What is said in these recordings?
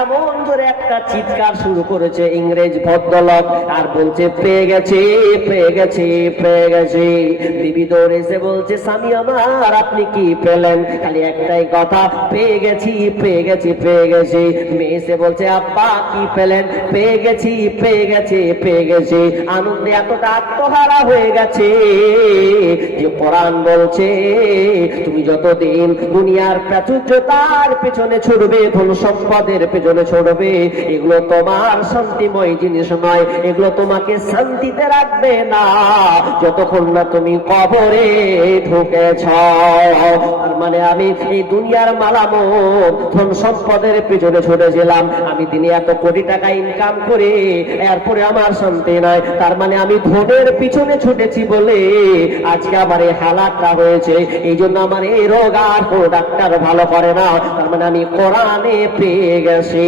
এমন ধরে একটা চিৎকার শুরু করেছে ইংরেজ ভদ্রলোক, আর বলছে পেয়ে গেছে, পেয়ে গেছে, পেয়ে গেছে। বিবি দৌড়ে এসে বলছে স্বামী আমার আপনি কি পেলেন? খালি একটাই কথা, পেয়ে গেছি, পেয়ে গেছি, পেয়ে গেছি। মেয়ে এসে বলছে আব্বা কি পেলেন? পেয়ে গেছি, পেয়ে গেছি, পেয়ে গেছি। আনন্দে এতটা আত্মহারা হয়ে গেছে যে কোরআন বলছে তুমি যতদিন দুনিয়ার প্রাচুর্যতার পেছনে ছুটবে, ধন সম্পদের পেছনে ছুটবে, এগুলো তোমার শান্তিময় জিনিস নয়, এগুলো তোমাকে শান্তিতে রাখবে না যতক্ষণ না তুমি কবরে ঢুকেছ। তার মানে আমি এই দুনিয়ার মালামত ধন সম্পদের পেছনে ছুটেছিলাম, আমি দিনে এত কোটি টাকা ইনকাম করে এরপরে আমার শান্তি নাই। তার মানে আমি ধনের পিছনে ছুটেছি বলে আজকে আমার এই হালাতটা হয়েছে, এই জন্য আমার এই রোগ আর কোনো ডাক্তার ভালো করে না। তার মানে আমি কোরআনে পেয়ে গেছি।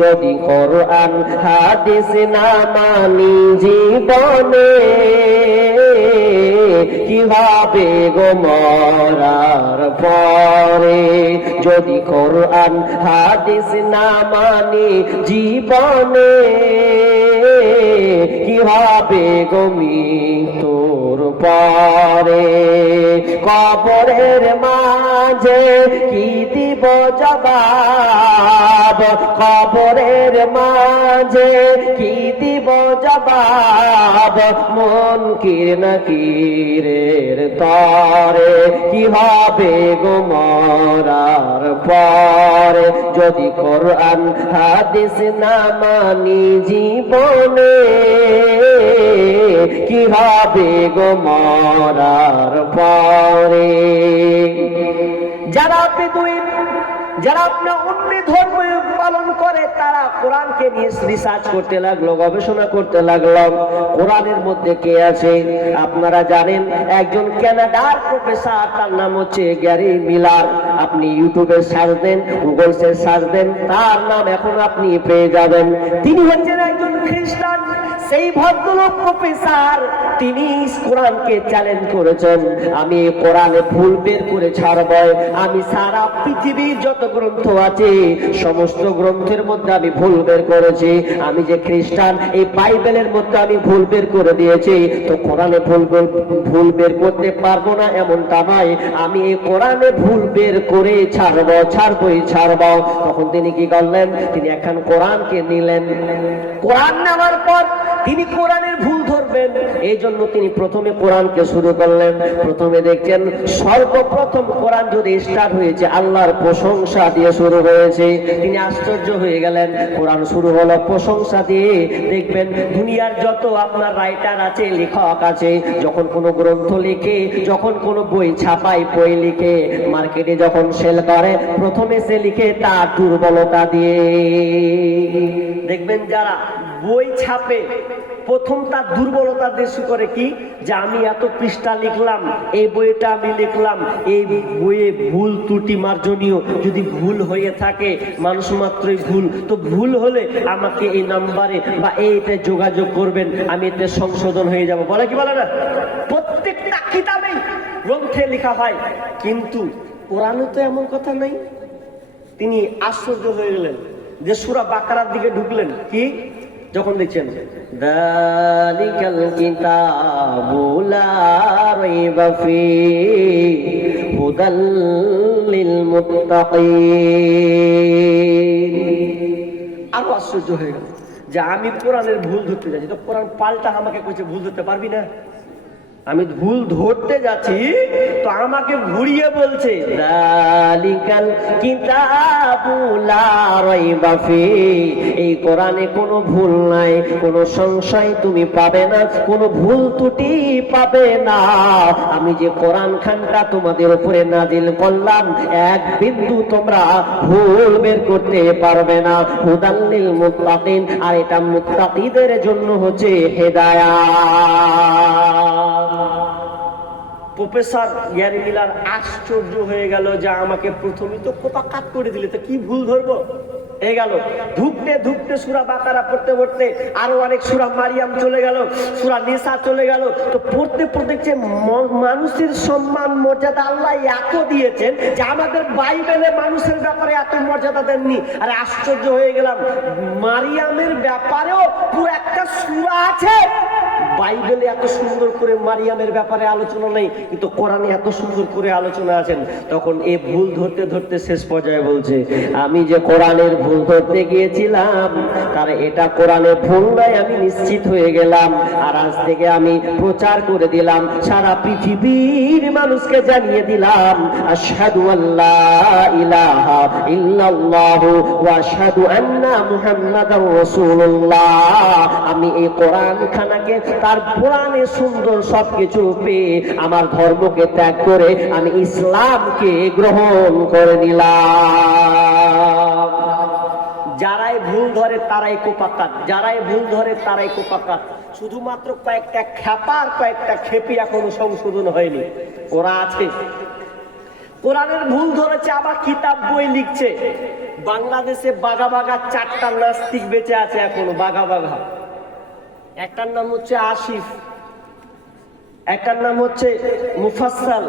যদি কোরআন হাদিস না মানি জীবনে কিভাবে গো মরার পরে? যদি কোরআন হাদিস না মানি জীবনে কিভাবে গো মৃত্যুর পরে? কবরের মাঝে কি দিব জবাব? কবরের মাঝে কি দিব জবাব? মুনকির নাকিরের তরে কি হবে গো মরার পরে? যদি কোরআন হাদিস না মানি জীবনে কি হবে গো মরার পরে? যারা বেদুইন, যারা আপনার অন্য ধর্ম পালন করে, তারা কোরআনকে নিয়ে রিসার্চ করতে লাগলো, গবেষণা করতে লাগলো কোরআনের মধ্যে কে আছে। আপনারা জানেন একজন কানাডার প্রফেসর, তার নাম হচ্ছে গ্যারি মিলার। আপনি ইউটিউবে সার্চ দেন, গুগলসে সার্চ দেন, তার নাম এখন আপনি পেয়ে যাবেন। তিনি হচ্ছেন একজন খ্রিস্টান। সেই ভদ্রলোক প্রফেসর, তিনি কোরআনকে চ্যালেঞ্জ করেছেন, আমি কোরআনে ভুল বের করে ছাড়ব। আমি সারা পৃথিবীর যত গ্রন্থ আছে সমস্ত গ্রন্থের মধ্যে আমি ভুল বের করেছি। আমি যে খ্রিস্টান, এই বাইবেলের মধ্যে আমি ভুল বের করে দিয়েছি, তো কোরআনে ভুল বের করতে পারবো না এমনটা নয়, আমি এই কোরআনে ভুল বের করে ছাড়বই ছাড়ব। তখন তিনি কি করলেন? তিনি এখন কোরআনকে নিলেন। কোরআন নেওয়ার পর তিনি কোরআনের ভুল ধরবেন, এই জন্য তিনি প্রথমে কোরআনকে শুরু করলেন। প্রথমে দেখছেন সর্বপ্রথম কোরআন যদি স্টার্ট হয়েছে আল্লাহর প্রশংসা দিয়ে শুরু হয়েছে। তিনি আশ্চর্য হয়ে গেলেন, কোরআন শুরু হলো প্রশংসা দিয়ে। দেখবেন দুনিয়ার যত আপনার রাইটার আছে, লেখক আছে, যখন কোনো গ্রন্থ লিখে, যখন কোনো বই ছাপায়, বই লিখে মার্কেটে যখন সেল করে, প্রথমে সে লিখে তার দুর্বলতা দিয়ে। দেখবেন যারা বই ছাপে প্রথম তার দুর্বলতা দেশি করে কি, যে আমি এত পৃষ্ঠা লিখলাম, এই বইটা আমি লিখলাম, এই বইয়ে ভুল ত্রুটি মার্জনীয় যদি ভুল হয়ে থাকে, মানুষ মাত্রই ভুল, তো ভুল হলে আমাকে এই নাম্বারে বা এইতে যোগাযোগ করবেন, আমি এতে সংশোধন হয়ে যাব, বলে কি বলে না? প্রত্যেকটা কিতাবেই গ্রন্থে লেখা হয়, কিন্তু কোরআনে তো এমন কথা নাই। তিনি আশ্চর্য হয়ে গেলেন, যে সূরা বাকারার দিকে ঢুকলেন, কি যখন দেখছেন যালিকাল কিতাবু লা রাইবা ফীহি হুদাল লিল মুত্তাকিন, আরো আশ্চর্য হয়ে গেল যে আমি কোরআনের ভুল ধরতে যাচ্ছি, তো কোরআন পাল্টা আমাকে কইছে ভুল ধরতে পারবি না। আমি ভুল ধরতে যাচ্ছি তো আমাকে ঘুরিয়ে বলছে যালিকাল কিতাবু লা রাইবা ফীহি, এই কোরআনে কোনো ভুল নাই, কোনো সংশয় তুমি পাবে না, কোনো ভুল ত্রুটি পাবে না। আমি যে কোরআন খানটা তোমাদের উপরে নাজিল করলাম, এক বিন্দু তোমরা ভুল বের করতে পারবে না। হুদাল লিল মুত্তাকিন, আর এটা মুত্তাকিদের জন্য হচ্ছে হেদায়েত। প্রফেসর গ্যারি মিলার আশ্চর্য হয়ে গেল যে আমাকে প্রথমেই তো কোপা কাট করে দিলে, তো কি ভুল ধরবো হয়ে গেল। ধুকতে ধুকতে সূরা বাকারা পড়তে পড়তে আরো অনেক সূরা মারিয়াম চলে গেল, সূরা নিসা চলে গেল। তো পড়তে পড়তে যে মানুষের সম্মান মর্যাদা আল্লাহ এত দিয়েছেন যে আমাদের বাইবেলে মানুষের ব্যাপারে এত মর্যাদা দেননি। আরে আশ্চর্য হয়ে গেলাম, মারিয়ামের ব্যাপারেও পুরো একটা সূরা আছে, বাইবেলে এত সুন্দর করে মারিয়ামের ব্যাপারে আলোচনা নেই, কিন্তু কোরআনে এত সুন্দর করে আলোচনা আছেন। তখন এই ভুল ধরতে ধরতে শেষ পর্যায়ে বলছে, আমি যে কোরআনের ভুল ধরতে গিয়েছিলাম তার এটা কোরআনের ভুল নয়, আমি নিশ্চিত হয়ে গেলাম। আর আজ থেকে আমি প্রচার করে দিলাম, সারা পৃথিবীর মানুষকে জানিয়ে দিলাম, আশহাদু আল্লা ইলাহা ইল্লাল্লাহু ওয়া আশহাদু আন্না মুহাম্মাদার রাসূলুল্লাহ। আমি এই কোরআন খানাকে তার পুরাণে সুন্দর সবকিছু পেয়ে আমার ধর্মকে ত্যাগ করে আমি ইসলামকে গ্রহণ করে নিলাম। যারাই ভুল ধরে তারাই কোপাকাত, যারাই ভুল ধরে তারাই কোপাকাত। শুধুমাত্র কয়েকটা খ্যাপার কয়েকটা খেপি এখনো সংশোধন হয়নি, ওরা আছে। কোরআনের ভুল ধরেছে, আবার কিতাব বই লিখছে। বাংলাদেশে বাঘা বাঘা 4টা নাস্তিক বেঁচে আছে এখনো, বাঘা বাঘা। একটার নাম হচ্ছে আসিফ, একটার নাম হচ্ছে মুফাসসাল,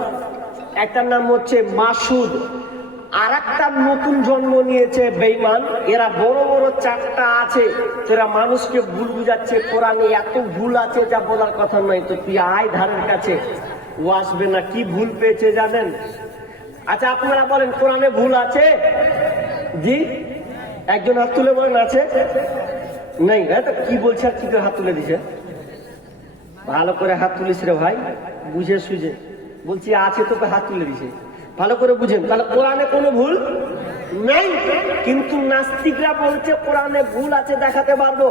একটার নাম হচ্ছে মাসুদ, আর একটা নতুন জন্ম নিয়েছে বেঈমান। এরা বড় বড় 4টা আছে, এরা মানুষকে ভুল বুঝাচ্ছে। কোরআনে এত ভুল আছে যা বলার কথা নয়। তো তুই আয় ধারের কাছে, ও আসবে না। কি ভুল পেয়েছে জানেন? আচ্ছা আপনারা বলেন কোরআনে ভুল আছে? জি, একজন হাত তুলে বলেন আছে। নেই, তো কি বলছে আর কি করে হাত তুলে দিছে? ভালো করে হাত তুলিস রে ভাই, বুঝে সুঝে বলছি আছে, তোকে হাত তুলে দিছে, ভালো করে বুঝেন। তাহলে কোরআনে কোনো ভুল নেই, কিন্তু নাস্তিকরা বলছে কোরআনে ভুল আছে, দেখাতে পারবো।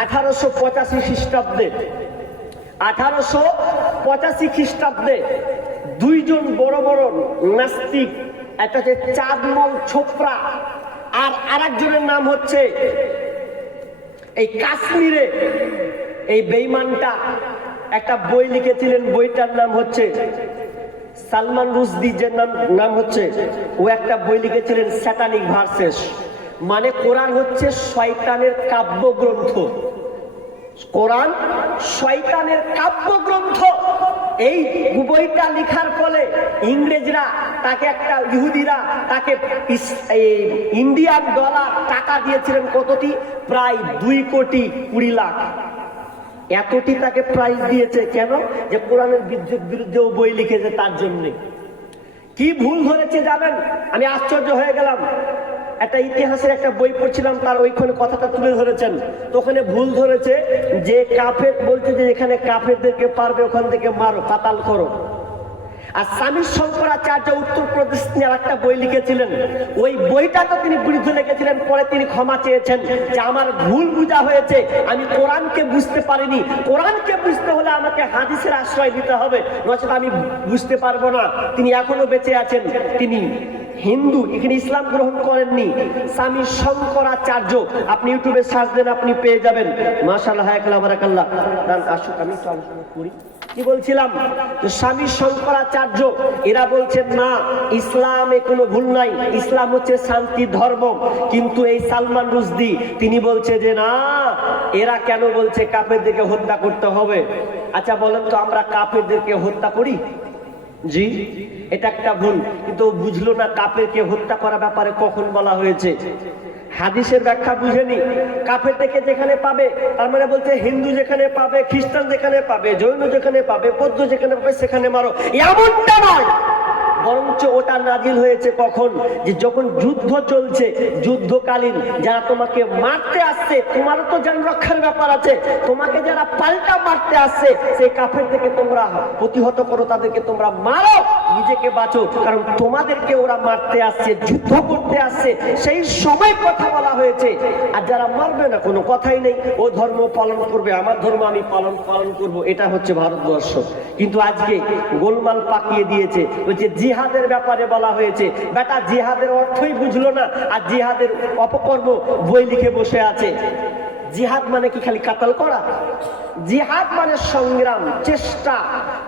1885 খ্রিস্টাব্দে 1885 খ্রিস্টাব্দে দুইজন বড় বড় নাস্তিক, একটা হচ্ছে চাঁদমল ছোপড়া আর আরেকজনের নাম হচ্ছে এই কাশ্মীরে এই বেঈমানটা একটা বই লিখেছিলেন। বইটার নাম হচ্ছে সালমান রুশদি, যে নাম হচ্ছে, ও একটা বই লিখেছিলেন স্যাটানিক ভার্সেস, মানে কোরআন হচ্ছে শয়তানের কাব্যগ্রন্থ। কোরআন শয়তানের কাব্যগ্রন্থ। এই বইটা লেখার ফলে ইংরেজরা তাকে, একটা ইহুদিরা তাকে ইন্ডিয়ান ডলার টাকা দিয়েছিলেন। কতটি? প্রায় 2,20,00,000,000। এতটি তাকে প্রাইজ দিয়েছে। কেন? যে কোরআনের বিরুদ্ধে ও বই লিখেছে, তার জন্য। কি ভুল ধরেছে জানেন? আমি আশ্চর্য হয়ে গেলাম। একটা ইতিহাসের একটা বই পড়ছিলাম, তার ওইখানে কথাটা তুলে ধরেছেন। তো ওখানে ভুল ধরেছে যে কাফের বলছে যে এখানে কাফেরদেরকে পারবে ওখান থেকে মারো, কাতাল করো। আর স্বামী শঙ্করাচার্য উত্তরপ্রদেশ নিয়ে একটা বই লিখেছিলেন। ওই বইটা তো তিনি বিরুদ্ধে লিখেছিলেন, পরে তিনি ক্ষমা চেয়েছেন যে আমার ভুল বুঝা হয়েছে, আমি কোরআনকে বুঝতে পারিনি। কোরআনকে বুঝতে হলে আমাকে হাদিসের আশ্রয় দিতে হবে, নচেত আমি বুঝতে পারবো না। তিনি এখনো বেঁচে আছেন, তিনি হিন্দু, এখানে ইসলাম গ্রহণ করেননি। স্বামী শঙ্করাচার্য, আপনি ইউটিউবে সার্চ দেন, আপনি পেয়ে যাবেন। মাশাআল্লাহ, হায়াকাল্লাহ, বারাকাল্লাহ। আসুক, আমি একটু আলোচনা করি। কি বলছিলাম? স্বামী শঙ্করাচার্য এরা বলছেন না, ইসলামে কোনো ভুল নাই, ইসলাম হচ্ছে শান্তি ধর্ম। কিন্তু এই সালমান রুশদি তিনি বলছে যে না, এরা কেন বলছে কাফেরদেরকে হত্যা করতে হবে? আচ্ছা বলেন তো, আমরা কাফেরদেরকে হত্যা করি? জি, এটা একটা ভুল। কিন্তু বুঝলো না কাফেরকে হত্যা করার ব্যাপারে কখন বলা হয়েছে। হাদিসের ব্যাখ্যা বুঝেনি। কাফের থেকে যেখানে পাবে, তার মানে বলছে হিন্দু যেখানে পাবে, খ্রিস্টান যেখানে পাবে, জৈন যেখানে পাবে, বৌদ্ধ যেখানে পাবে সেখানে মারো, এমনটা নয়। বরঞ্চ ওটা নাজিল হয়েছে কখন? যে যখন যুদ্ধ চলছে, যুদ্ধকালীন যারা তোমাকে মারতে আসছে, তোমারও তো জান রক্ষার ব্যাপার আছে, তোমাকে যারা পাল্টা মারতে আসছে সেই কাফের থেকে তোমরা প্রতিহত করো, তাদেরকে তোমরা মারো, নিজেকে বাঁচো। কারণ তোমাদেরকে ওরা মারতে আসছে, যুদ্ধ করতে আসছে, সেই সময় কথা বলা হয়েছে। আর যারা মারবে না, কোনো কথাই নেই, ও ধর্ম পালন করবে, আমার ধর্ম আমি পালন করব। এটা হচ্ছে ভারতবর্ষ। কিন্তু আজকে গোলমাল পাকিয়ে দিয়েছে। বলছে জিহাদের ব্যাপারে বলা হয়েছে, বেটা জিহাদের অর্থই বুঝলো না, আর জিহাদের অপকর্ম বই লিখে বসে আছে। জিহাদ মানে কি খালি কাতাল করা? জিহাদ মানে সংগ্রাম, চেষ্টা,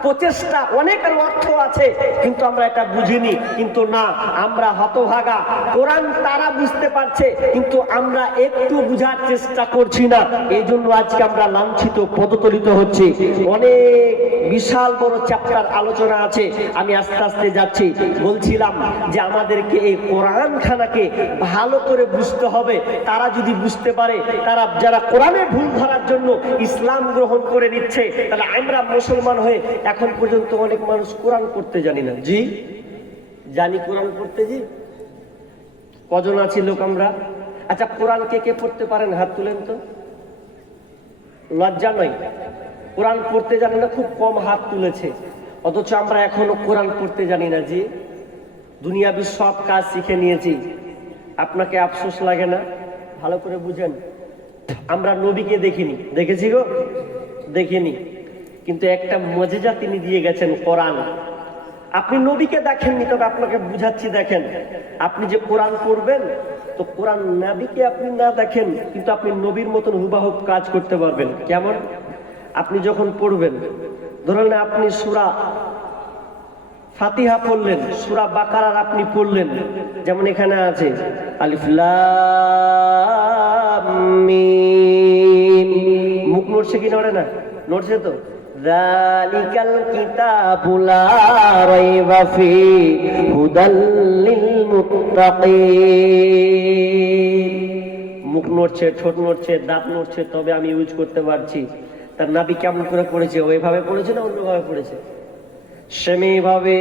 প্রচেষ্টা, অনেকের অর্থ আছে, কিন্তু আমরা এটা বুঝিনি। কিন্তু না, আমরা হতভাগা। কোরআন তারা বুঝতে পারছে, কিন্তু আমরা একটু বুঝার চেষ্টা করছি না। এই জন্য আজকে আমরা লাঞ্ছিত, পদতলিত হচ্ছি। অনেক বিশাল বড় চ্যাপ্টার আলোচনা আছে, আমি আস্তে আস্তে যাচ্ছি। বলছিলাম যে আমাদেরকে এই কোরআন খানাকে ভালো করে বুঝতে হবে। তারা যদি বুঝতে পারে, তারা যারা কোরআনের ভুল ধরার জন্য ইসলাম গ্রহণ করে নিচ্ছে, তাহলে আমরা মুসলমান হয়ে এখন পর্যন্ত অনেক মানুষ কোরআন পড়তে জানি না। জি জানি কোরআন পড়তে, জি কজন আছি লোক আমরা? আচ্ছা, কোরআন কে কে পড়তে পারেন? হাত তুলেন তো। লজ্জা নয়, কোরআন পড়তে জানি না খুব কম হাত তুলেছে, অথচ আমরা এখনো কোরআন পড়তে জানি না। জি দুনিয়াবি সব কাজ শিখে নিয়েছি। আপনাকে আফসোস লাগে না? ভালো করে বুঝেন, আমরা নবীকে দেখিনি, দেখেছি গো? দেখিনি, কিন্তু একটা মজেজা তিনি দিয়ে গেছেন, কোরআন। আপনি নবীকে দেখেননি, তবে আপনাকে বুঝাচ্ছি। দেখেন, আপনি যে কোরআন পড়বেন, তো কোরআন নবীকে আপনি না দেখেন, কিন্তু আপনি নবীর মতন হুবাহুব কাজ করতে পারবেন। কেমন? আপনি যখন পড়বেন, ধরুন আপনি সূরা ফাতিহা পড়লেন, সূরা বাকারার আপনি পড়লেন, যেমন এখানে আছে আলিফ লাম মিম। মুখ নড়ছে কি নড়ে না? নড়ছে তো। যালিকাল কিতাবু লা রাইবা ফীহি হুদাল লিল মুত্তাকিন। মুখ নড়ছে, ঠোঁট নড়ছে, দাঁত নড়ছে, তবে আমি ইউজ করতে পারছি। তার নবী কেমন করে পড়েছে? ওইভাবে পড়েছে না অন্যভাবে পড়েছে? সেমভাবে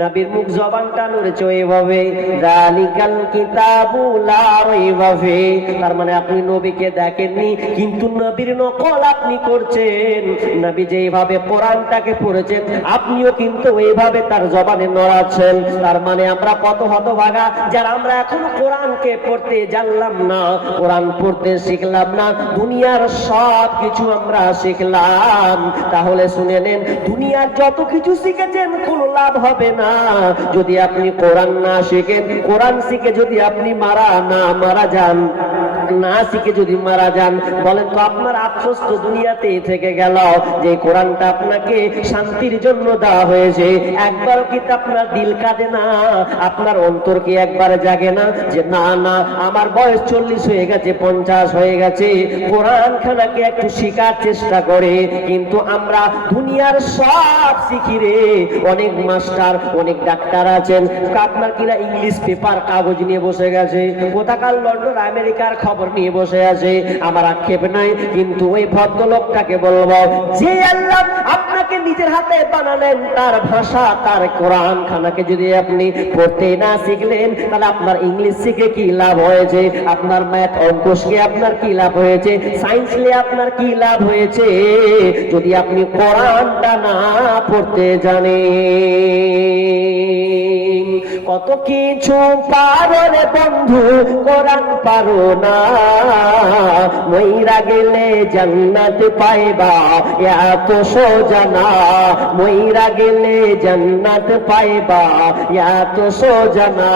নবীর মুখ জবানটা নড়েছে ওইভাবে। যালিকাল কিতাবু লা রাইবা ফীহি, তার মানে আপনি নবীকে দেখেননি, কিন্তু নবীর নকল আপনি করছেন। নবী যেভাবে কোরআনটাকে পড়েছেন, আপনিও কিন্তু ওইভাবে তার জবানে নড়াচ্ছেন। তার মানে আমরা কত হতভাগা, যারা আমরা এখনো কোরআনকে পড়তে জানলাম না, কোরআন পড়তে শিখলাম না, দুনিয়ার সব কিছু আমরা শিখলাম। তাহলে শুনে নেন, দুনিয়ার যত কিছু শিখে কোনো লাভ হবে না যদি আপনি কোরআন না শিখেন। কোরআন শিখে যদি আপনি মারা যান, না শিখে যদি মারা যান, বলেন তো আপনার আফসোস তো দুনিয়াতে থেকে গেল, যে কোরআনটা আপনাকে শান্তির জন্য দেওয়া হয়েছে। একবারও কি আপনার দিল কাঁদে না? আপনার অন্তর কি একবার জাগে না যে না না, আমার বয়স 40 হয়ে গেছে, 50 হয়ে গেছে, কোরআন খানাকে একটু শিখার চেষ্টা করে? কিন্তু আমরা দুনিয়ার সব শিখি রে। অনেক মাস্টার, অনেক ডাক্তার আছেন, আপনার কিনা ইংলিশ পেপার কাগজ নিয়ে বসে গেছে, কোথাকার লন্ডন আমেরিকার খবর নিয়ে বসে আছে। আমার আক্ষেপ নাই, কিন্তু ওই ভদ্রলোকটাকে বলবো, যে আল্লাহ আপনাকে নিজের হাতে বানালেন, তার ভাষা, তার কোরআন খানাকে যদি আপনি পড়তে না শিখলেন, তাহলে আপনার ইংলিশ শিখে কি লাভ হয়েছে? আপনার ম্যাথ অঙ্ক শিখে আপনার কি লাভ হয়েছে? সায়েন্স নিয়ে আপনার কি লাভ হয়েছে, যদি আপনি কোরআনটা না পড়তে জানেন? কত কিছু পারো রে বন্ধু, কোরআন পারো না। মইরা গেলে জান্নাত পাইবা, এত সোজা না। মইরা গেলে জান্নাত পাইবা, এত সোজা না।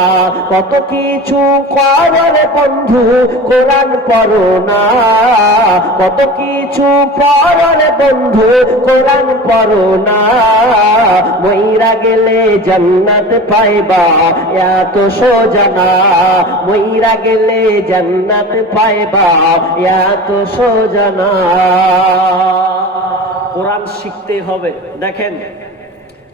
কত কিছু করো রে বন্ধু, কোরআন পড়ো না। কত কিছু পড়ো রে বন্ধু, কোরআন পড়ো না। মইরা গেলে জান্নাত পাইবা, এত সোজা না। মইরা গেলে জান্নাত পাইবা, এত সোজা না। কোরআন শিখতে হবে। দেখেন,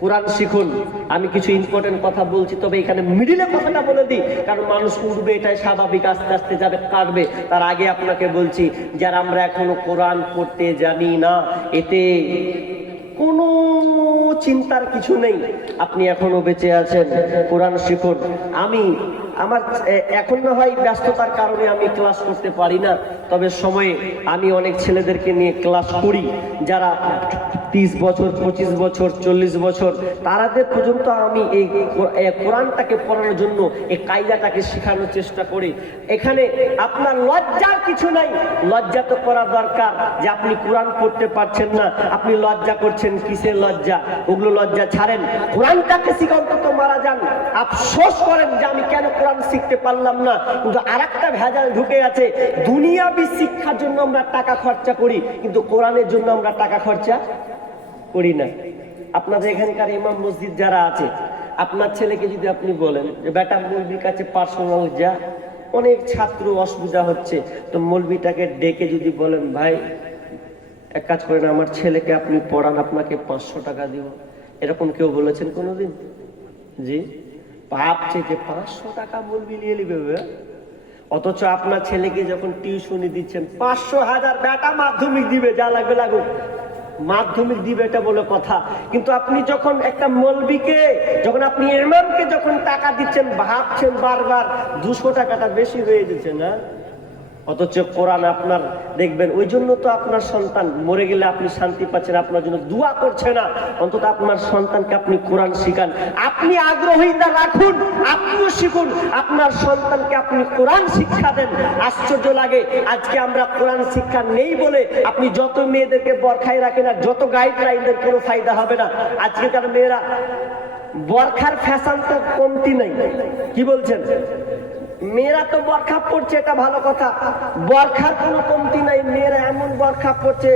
কোরআন শিখুন। আমি কিছু ইম্পর্টেন্ট কথা বলছি, তবে এখানে মিডিলে কথাটা বলে দিই, কারণ মানুষ উঠবে, এটাই স্বাভাবিক, আস্তে আস্তে যাবে, কাটবে। তার আগে আপনাকে বলছি, যারা আমরা এখনো কোরআন পড়তে জানি না, এতে কোনো চিন্তার কিছু নেই। আপনি এখনো বেঁচে আছেন, কোরআন শিখুন। আমার এখন না হয় ব্যস্ততার কারণে আমি ক্লাস করতে পারি না, তবে সময়ে আমি অনেক ছেলেদেরকে নিয়ে ক্লাস করি, যারা 30 বছর, 25 বছর, 40 বছর, তারাদের পর্যন্ত আমি এই কোরআনটাকে পড়ানোর জন্য এই কায়দাটাকে শেখানোর চেষ্টা করি। এখানে আপনার লজ্জার কিছু নাই। লজ্জা তো করা দরকার, যে আপনি কোরআন পড়তে পারছেন না, আপনি লজ্জা করছেন, কিসের লজ্জা? ওগুলো লজ্জা ছাড়েন, কোরআনটাকে শিখে অন্তত মারা যান। আফসোস করেন যে আমি কেন কোরআন শিখতে পারলাম না। কিন্তু আরেকটা ভেজাল ঢুকে আছে, দুনিয়াবি শিক্ষার জন্য আমরা টাকা খরচা করি, কিন্তু কোরআনের জন্য আমরা টাকা খরচা করি না। আপনাদের এখানকার ইমাম মসজিদ যারা আছে, আপনার ছেলেকে যদি আপনি বলেন যে বেটা মৌলবীর কাছে পার্সোনাল যা, অনেক ছাত্র অসুবিধা হচ্ছে, তো মৌলবীটাকে ডেকে যদি বলেন ভাই এক কাজ করেন আমার ছেলেকে আপনি পড়ান, আপনাকে 500 টাকা দিব, এরকম কেউ বলেছেন কোনোদিন? জি, ভাবছে যে 500 টাকা মৌলবী নিয়ে নিবে। অথচ আপনার ছেলেকে যখন টিউশনি দিচ্ছেন 500,000, বেটা মাধ্যমিক দিবে, যা লাগবে লাগুক, মাধ্যমিক দিবে, এটা বলে কথা। কিন্তু আপনি যখন একটা মৌলবীকে, যখন আপনি ইমামকে যখন টাকা দিচ্ছেন, ভাবছেন বারবার 200 টাকাটা বেশি হয়ে যাচ্ছে না? অথচ কোরআন আপনার দেখবেন, ওই জন্য তো আপনার সন্তান মরে গেলে আপনি শান্তি পাচ্ছেন, আপনার জন্য দোয়া করছে না। অন্তত আপনার সন্তানকে আপনি কোরআন শিখান, আপনি আগ্রহীতা রাখুন, আপনিও শিখুন, আপনার সন্তানকে আপনি কোরআন শিক্ষা দেন। আশ্চর্য লাগে, আজকে আমরা কোরআন শিক্ষা নেই বলে আপনি যত মেয়েদেরকে বরখায় রাখেন আর যত গাইডলাইনের কোনো ফায়দা হবে না। আজকেকার মেয়েরা বরখার ফ্যাশন তো কমতি নাই, কি বলছেন? মেয়েরা তো বরখা পড়ছে, এটা ভালো কথা, বরখার কোনো কমতি নাই। মেয়েরা এমন বরখা পড়ছে,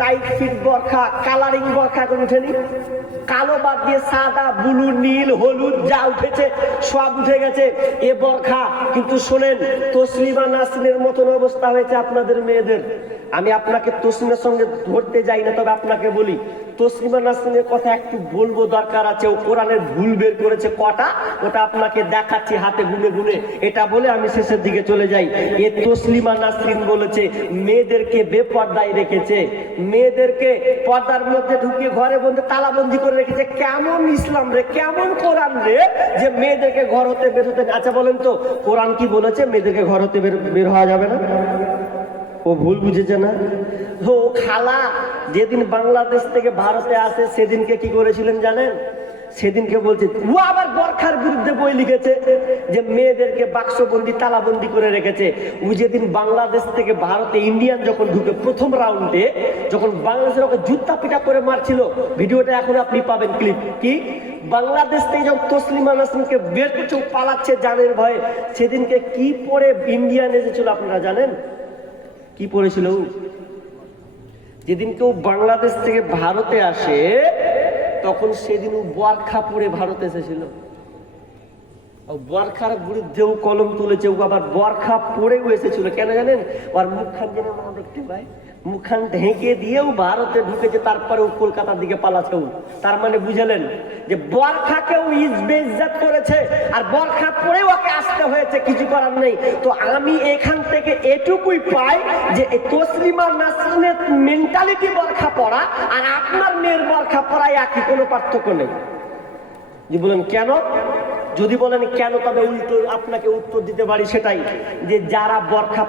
টাইট ফিট বরখা, কালারিং বরখা করে উঠেনি, কালো বাদ দিয়ে সাদা, ব্লু, নীল, হলুদ যা উঠেছে সব উঠে গেছে এ বরখা। কিন্তু শোনেন, তসলিমা নাসরিনের মতন অবস্থা হয়েছে আপনাদের মেয়েদের। আমি আপনাকে তসলিমার সঙ্গে ধরতে যাই না, তবে আপনাকে বলি, তসলিমা নাসরিনের কথা একটু বলবো, দরকার আছে। ও কোরআনের ভুল বের করেছে কটা, ওটা আপনাকে দেখাচ্ছি হাতে গুনে গুনে। এটা বলে আমি শেষের দিকে চলে যাই। এ তসলিমা নাসরিন বলেছে মেয়েদেরকে বেপর্দায় রেখেছে, মেয়েদেরকে পর্দার মধ্যে ঢুকিয়ে ঘরে বন্ধে তালাবন্দি করে রেখেছে। কেমন ইসলাম রে, কেমন কোরআন রে, যে মেয়েদেরকে ঘর হতে বের হতে। আচ্ছা বলেন তো, কোরআন কি বলেছে মেয়েদেরকে ঘর হতে বের হওয়া যাবে না? ও ভুল বুঝেছে না? ও খালা যেদিন বাংলাদেশ থেকে ভারতে আসে সেদিনকে কি করেছিলেন জানেন? সেদিনকে বলছে ও আবার বরখার বিরুদ্ধে বই লিখেছে, যে মেয়েদেরকে বাক্সবন্দি তালাবন্দি করে রেখেছে। ও যেদিন বাংলাদেশ থেকে ভারতে ইন্ডিয়ান যখন ঢুকে প্রথম রাউন্ডে, যখন বাংলাদেশের ওকে জুতা পিটা করে মারছিল, ভিডিওটা এখন আপনি পাবেন, ক্লিপ। কি বাংলাদেশ থেকে যখন তসলিমা নাসরিনকে বের করছে, পালাচ্ছে জানের ভয়ে, সেদিনকে কি পরে ইন্ডিয়ান এসেছিল আপনারা জানেন? কি পড়েছিল? যেদিন কেউ বাংলাদেশ থেকে ভারতে আসে তখন সেদিন ও বরখা পরে ভারতে এসেছিল। বরখার বিরুদ্ধেও কলম তুলেছে, ও আবার বরখা পরেও এসেছিল। কেন জানেন? ওর মুখখান যেন না দেখতে পায়, মুখখান ঢেকে দিয়েও ভারতে ঢুকেছে, তারপরে ও কলকাতার দিকে পালাছে। তার মানে বুঝলেন যে বরখাকেও বেইজ্জত করেছে, আর বরখা পরেও ওকে আসতে হয়েছে, কিছু করার নেই। তো আমি এখান থেকে এটুকুই পাই যে তসলিমা নাসরিনের মেন্টালিটি বরখা পরা আর আপনার মেয়ের বরখা পরায় একই, কোনো পার্থক্য নেই। যে বলেন কেন? যদি বলেন কেন, তবে উল্টো আপনাকে উত্তর দিতে পারি সেটাই, যে যারা বরখা